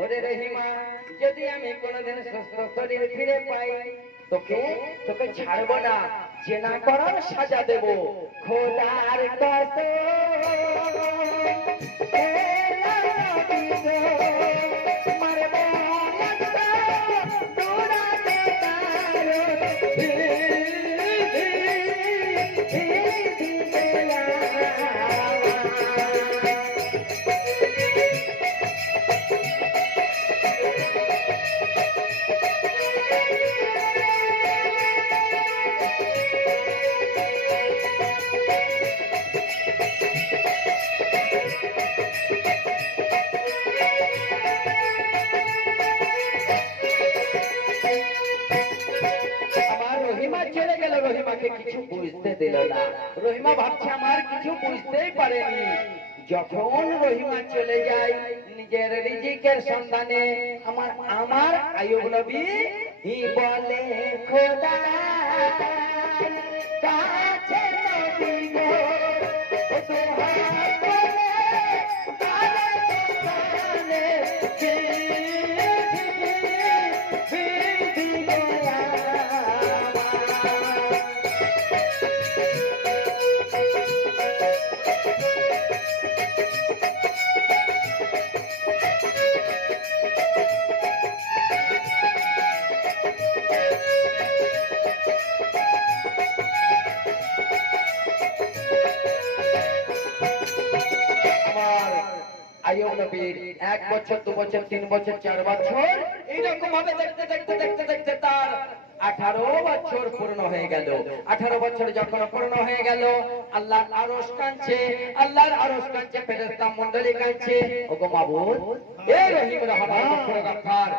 ওরে রহিমা, যদি আমি কোনোদিন সুস্থ শরীর ফিরে পাই তোকে তোকে ছাড়বো না, জেনা করার সাজা দেব। খোদার কিছু বুঝতে দিল না। রহিমা ভাবছে আমার কিছু বুঝতেই পারেনি। যখন রহিমা চলে যায় নিজের রিজিকের সন্ধানে, আমার আইয়ুব নবী বলে খোদা কাছে নবী গো আইয়ুব নবীর 1 বছর 2 বছর 3 বছর 4 বছর এইরকম ভাবে দেখতে দেখতে দেখতে দেখতে তার 18 বছর পূর্ণ হয়ে গেল। 18 বছর যখন পূর্ণ হয়ে গেল, আল্লাহর আরশ কাঁদছে, আল্লাহর আরশ কাঁদছে, ফেরেশতা মণ্ডলী কাঁদছে। ওগো মাবুদ, এ রহিম রহমান গফুর গাফফার,